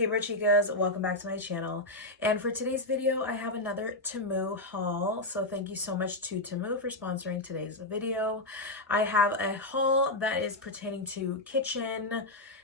Hey BROCHIKAS, welcome back to my channel. And for today's video, I have another Temu haul. So thank you so much to Temu for sponsoring today's video. I have a haul that is pertaining to kitchen,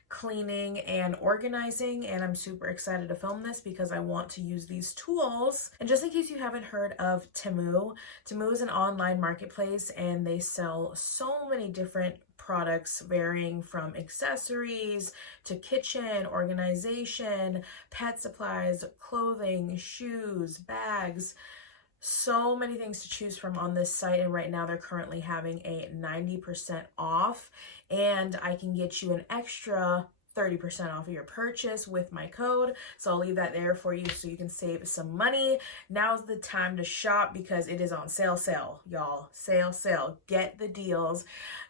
cleaning, and organizing, and I'm super excited to film this because I want to use these tools. And just in case you haven't heard of Temu, Temu is an online marketplace and they sell so many different products varying from accessories to kitchen, organization, pet supplies, clothing, shoes, bags, so many things to choose from on this site. And right now they're currently having a 90% off, and I can get you an extra 30% off of your purchase with my code. So I'll leave that there for you so you can save some money. Now's the time to shop because it is on sale, y'all. Sale. Get the deals.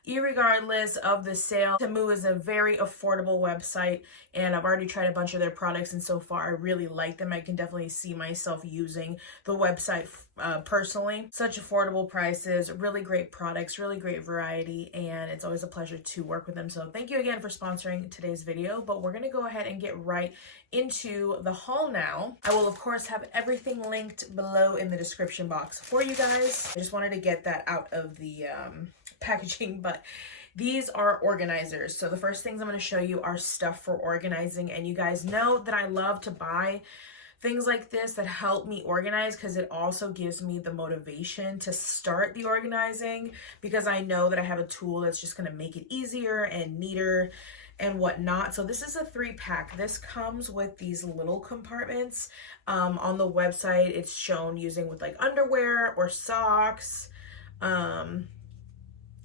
Irregardless of the sale, Temu is a very affordable website, and I've already tried a bunch of their products, and so far I really like them. I can definitely see myself using the website personally. Such affordable prices, really great products, really great variety, and it's always a pleasure to work with them. So thank you again for sponsoring today's video, but we're gonna go ahead and get right into the haul now. I will of course have everything linked below in the description box for you guys. I just wanted to get that out of the packaging, but these are organizers. So the first things I'm going to show you are stuff for organizing, and you guys know that I love to buy things like this that help me organize because it also gives me the motivation to start the organizing, because I know that I have a tool that's just going to make it easier and neater and whatnot. So this is a 3-pack. This comes with these little compartments. On the website it's shown using with like underwear or socks.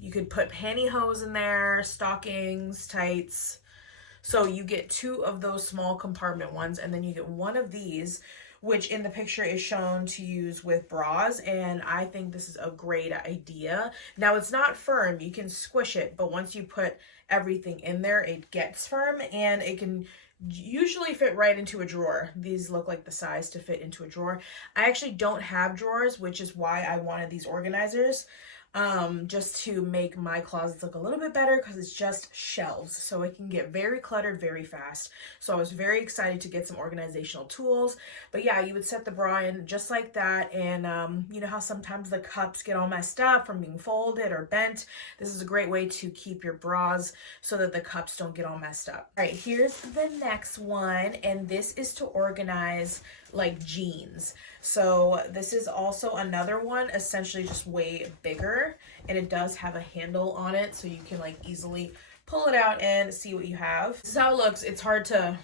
You could put pantyhose in there, stockings, tights. So you get 2 of those small compartment ones, and then you get 1 of these, which in the picture is shown to use with bras, and I think this is a great idea. Now it's not firm, you can squish it, but once you put everything in there, it gets firm, and it can usually fit right into a drawer. These look like the size to fit into a drawer. I actually don't have drawers, which is why I wanted these organizers. Just to make my closets look a little bit better, because it's just shelves, so it can get very cluttered very fast. So I was very excited to get some organizational tools. But yeah, you would set the bra in just like that, and you know how sometimes the cups get all messed up from being folded or bent? This is a great way to keep your bras so that the cups don't get all messed up. All right, here's the next one, and this is to organize like jeans. So this is also another one, essentially just way bigger, and it does have a handle on it so you can like easily pull it out and see what you have. This is how it looks. It's hard to,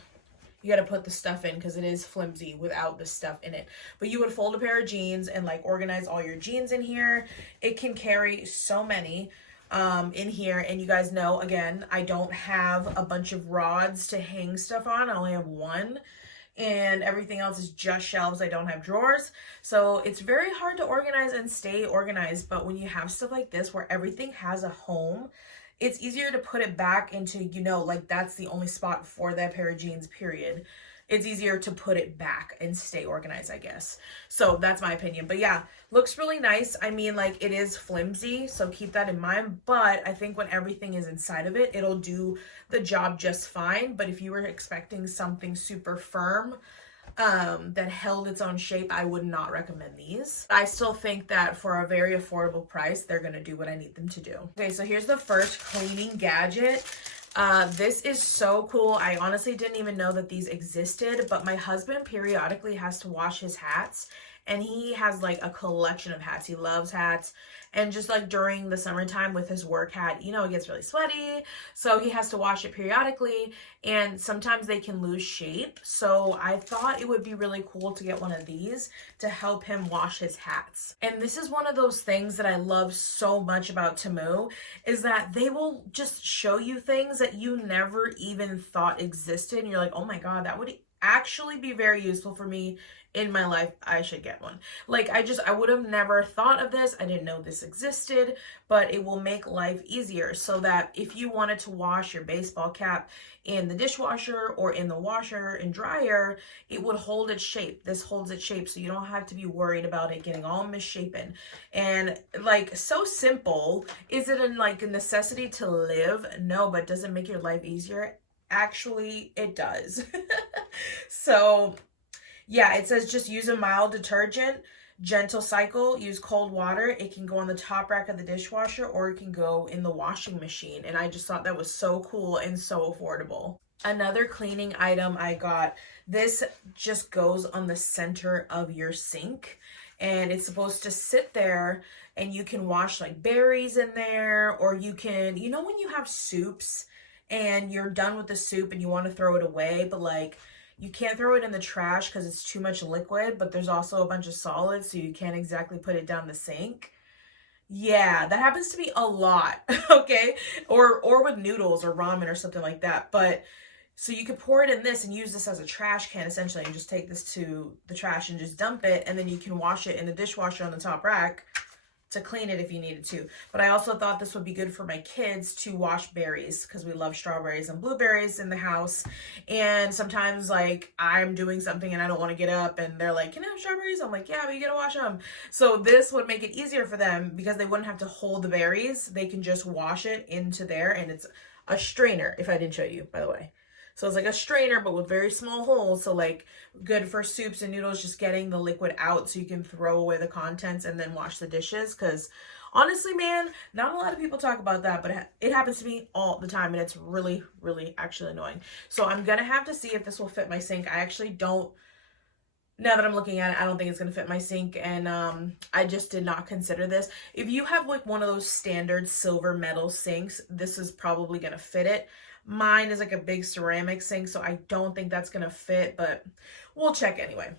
you got to put the stuff in because it is flimsy without the stuff in it. But you would fold a pair of jeans and like organize all your jeans in here. It can carry so many in here, and you guys know, again, I don't have a bunch of rods to hang stuff on. I only have 1. And everything else is just shelves. I don't have drawers. So it's very hard to organize and stay organized. But when you have stuff like this where everything has a home, it's easier to put it back into, you know, like that's the only spot for that pair of jeans, period. It's easier to put it back and stay organized, I guess. So that's my opinion. But yeah, looks really nice. I mean, like, it is flimsy, so keep that in mind. But I think when everything is inside of it, it'll do the job just fine. But if you were expecting something super firm that held its own shape, I would not recommend these. I still think that for a very affordable price, they're gonna do what I need them to do. Okay, so here's the first cleaning gadget. This is so cool. I honestly didn't even know that these existed, but my husband periodically has to wash his hats, and he has like a collection of hats. He loves hats, and just like during the summertime with his work hat, you know, it gets really sweaty, so he has to wash it periodically, and sometimes they can lose shape. So I thought it would be really cool to get one of these to help him wash his hats. And this is one of those things that I love so much about Temu, is that they will just show you things that you never even thought existed, and you're like, oh my god, that would actually be very useful for me in my life. I should get one. Like, I would have never thought of this. I didn't know this existed, but it will make life easier, so that if you wanted to wash your baseball cap in the dishwasher or in the washer and dryer, it would hold its shape. This holds its shape, so you don't have to be worried about it getting all misshapen. And like, so simple. Is it like a necessity to live? No, but does it make your life easier? Actually, it does. So yeah, it says just use a mild detergent, gentle cycle, use cold water. It can go on the top rack of the dishwasher or it can go in the washing machine. And I just thought that was so cool and so affordable. Another cleaning item I got, this just goes on the center of your sink and it's supposed to sit there and you can wash like berries in there, or you can, you know, when you have soups and you're done with the soup and you want to throw it away, but like you can't throw it in the trash because it's too much liquid, but there's also a bunch of solids, so you can't exactly put it down the sink. Yeah, that happens to me a lot, okay? Or with noodles or ramen or something like that. But so you could pour it in this and use this as a trash can essentially, and just take this to the trash and just dump it, and then you can wash it in the dishwasher on the top rack to clean it if you needed to. But I also thought this would be good for my kids to wash berries because we love strawberries and blueberries in the house. And sometimes like I'm doing something and I don't want to get up and they're like, can I have strawberries? I'm like, yeah, but you gotta wash them. So this would make it easier for them because they wouldn't have to hold the berries. They can just wash it into there, and it's a strainer, if I didn't show you, by the way. So it's like a strainer, but with very small holes. So like good for soups and noodles, just getting the liquid out so you can throw away the contents and then wash the dishes. Because honestly, man, not a lot of people talk about that, but it happens to me all the time. And it's really, really actually annoying. So I'm going to have to see if this will fit my sink. I actually don't, now that I'm looking at it, I don't think it's going to fit my sink. And I just did not consider this. If you have like one of those standard silver metal sinks, this is probably going to fit it. Mine is like a big ceramic sink, so I don't think that's gonna fit, but we'll check anyway.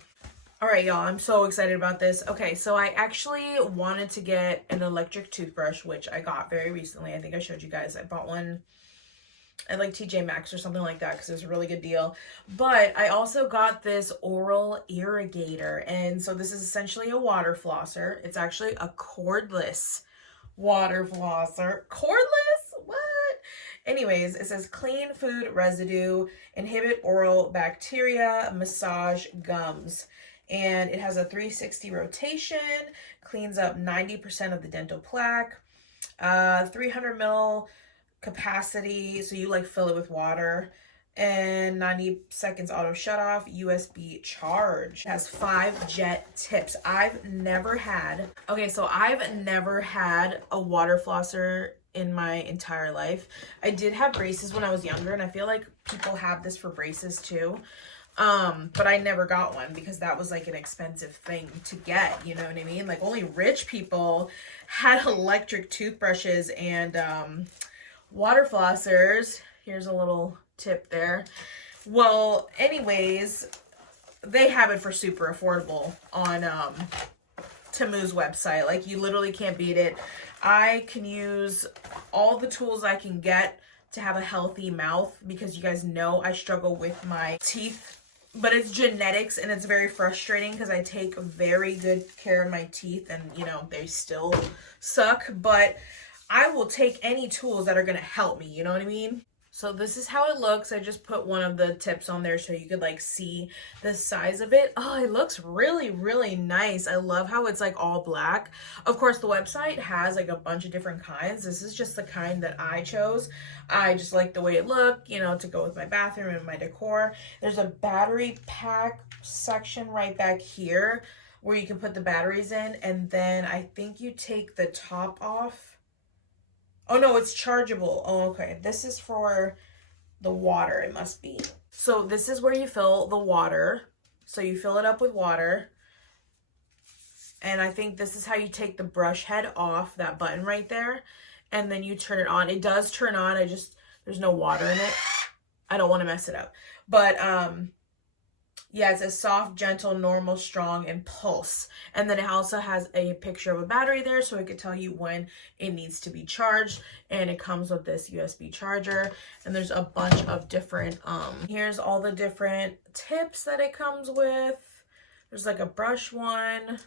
All right, y'all, I'm so excited about this. Okay, so I actually wanted to get an electric toothbrush, which I got very recently. I think I showed you guys. I bought one at like TJ Maxx or something like that because it was a really good deal. But I also got this oral irrigator, and so this is essentially a water flosser. It's actually a cordless water flosser. Cordless? What? Anyways, it says clean food residue, inhibit oral bacteria, massage gums. And it has a 360 rotation, cleans up 90% of the dental plaque, 300 ml capacity, so you like fill it with water, and 90 seconds auto shut off, USB charge. It has 5 jet tips. I've never had a water flosser in my entire life. I did have braces when I was younger, and I feel like people have this for braces too. But I never got one because that was like an expensive thing to get, you know what I mean? Like only rich people had electric toothbrushes and water flossers. Here's a little tip there. Well, anyways, they have it for super affordable on Temu's website. Like you literally can't beat it. I can use all the tools I can get to have a healthy mouth because you guys know I struggle with my teeth, but it's genetics and it's very frustrating because I take very good care of my teeth and you know, they still suck, but I will take any tools that are going to help me, you know what I mean? So this is how it looks. I just put one of the tips on there so you could like see the size of it. Oh, it looks really, really nice. I love how it's like all black. Of course, the website has like a bunch of different kinds. This is just the kind that I chose. I just like the way it looked, you know, to go with my bathroom and my decor. There's a battery pack section right back here where you can put the batteries in. And then I think you take the top off. Oh, no, it's chargeable. Oh, okay. This is for the water, it must be. So this is where you fill the water. So you fill it up with water. And I think this is how you take the brush head off, that button right there. And then you turn it on. It does turn on. There's no water in it. I don't want to mess it up. But, yeah, it says soft, gentle, normal, strong, and pulse. And then it also has a picture of a battery there so it could tell you when it needs to be charged. And it comes with this USB charger. And there's a bunch of different, here's all the different tips that it comes with. There's like a brush one.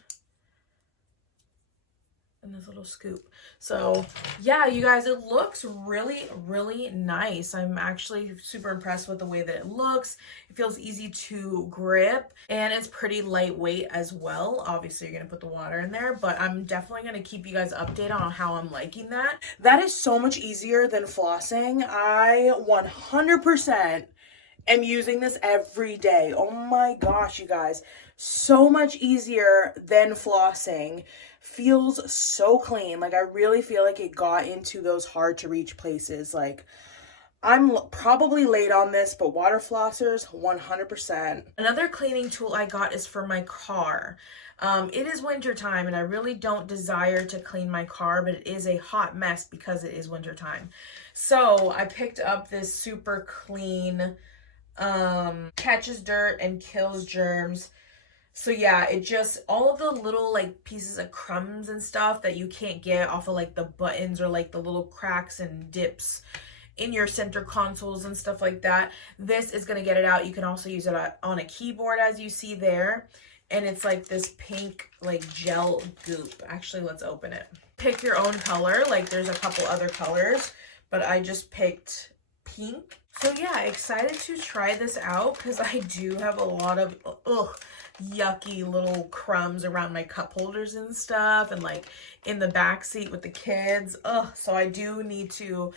And this little scoop. So yeah, you guys, it looks really, really nice. I'm actually super impressed with the way that it looks. It feels easy to grip and it's pretty lightweight as well. Obviously you're gonna put the water in there, but I'm definitely gonna keep you guys updated on how I'm liking that. That is so much easier than flossing. I 100% am using this every day. Oh my gosh, you guys. So much easier than flossing. Feels so clean. Like, I really feel like it got into those hard to reach places. Like, I'm probably late on this, but water flossers, 100%. Another cleaning tool I got is for my car. It is winter time and I really don't desire to clean my car, but it is a hot mess because it is winter time. So I picked up this super clean, catches dirt and kills germs. So yeah, it just, all of the little like pieces of crumbs and stuff that you can't get off of like the buttons or like the little cracks and dips in your center consoles and stuff like that, this is going to get it out. You can also use it on a keyboard, as you see there. And it's like this pink like gel goop. Actually, let's open it. Pick your own color. Like, there's a couple other colors, but I just picked pink. So yeah, excited to try this out because I do have a lot of yucky little crumbs around my cup holders and stuff, and like in the back seat with the kids. So I do need to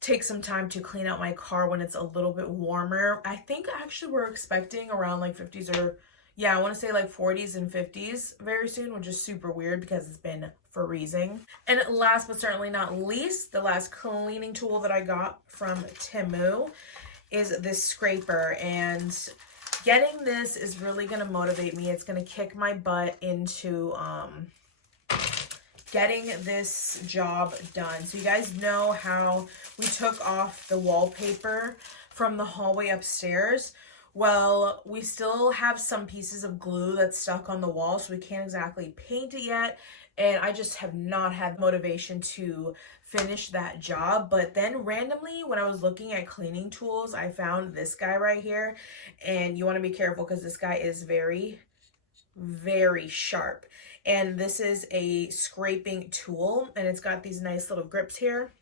take some time to clean out my car when it's a little bit warmer. I think actually we're expecting around like 50s, or yeah, I want to say like 40s and 50s very soon, which is super weird because it's been freezing. And last but certainly not least, the last cleaning tool that I got from Temu is this scraper. And getting this is really going to motivate me. It's going to kick my butt into getting this job done. So you guys know how we took off the wallpaper from the hallway upstairs. Well, we still have some pieces of glue that's stuck on the wall, so we can't exactly paint it yet. And I just have not had motivation to finish that job. But then randomly, when I was looking at cleaning tools, I found this guy right here. And you want to be careful because this guy is very, very sharp. And this is a scraping tool, and it's got these nice little grips here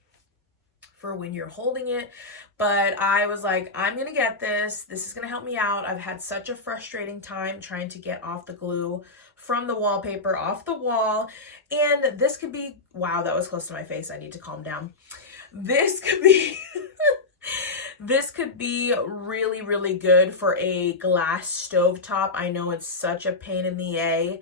for when you're holding it. But I was like, I'm gonna get this. This is gonna help me out. I've had such a frustrating time trying to get off the glue from the wallpaper off the wall. And this could be, wow, that was close to my face. I need to calm down. This could be this could be really, really good for a glass stovetop. I know it's such a pain in the A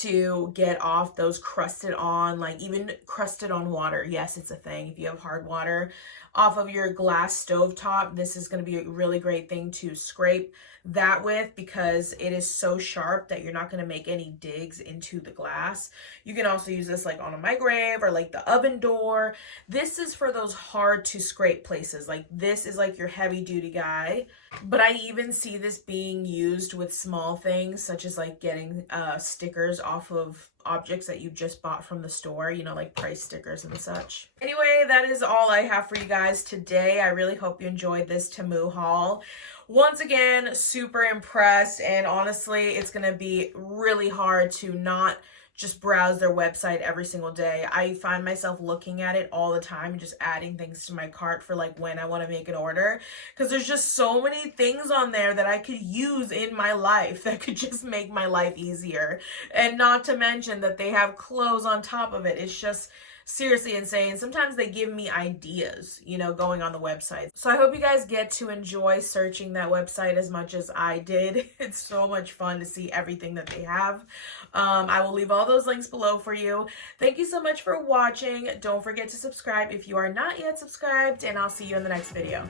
to get off those crusted on, like even crusted on water. Yes, it's a thing. If you have hard water off of your glass stovetop, this is going to be a really great thing to scrape that with because it is so sharp that you're not going to make any digs into the glass. You can also use this like on a microwave or like the oven door. This is for those hard to scrape places. Like, this is like your heavy duty guy. But I even see this being used with small things such as like getting stickers off of objects that you just bought from the store, you know, like price stickers and such. Anyway, that is all I have for you guys today. I really hope you enjoyed this Temu haul. Once again, super impressed, and honestly, it's gonna be really hard to not just browse their website every single day. I find myself looking at it all the time, just adding things to my cart for like when I want to make an order, because there's just so many things on there that I could use in my life that could just make my life easier. And not to mention that they have clothes on top of it. It's just seriously insane. Sometimes they give me ideas, you know, going on the website. So I hope you guys get to enjoy searching that website as much as I did. It's so much fun to see everything that they have. I will leave all those links below for you. Thank you so much for watching. Don't forget to subscribe if you are not yet subscribed, and I'll see you in the next video.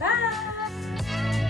Bye!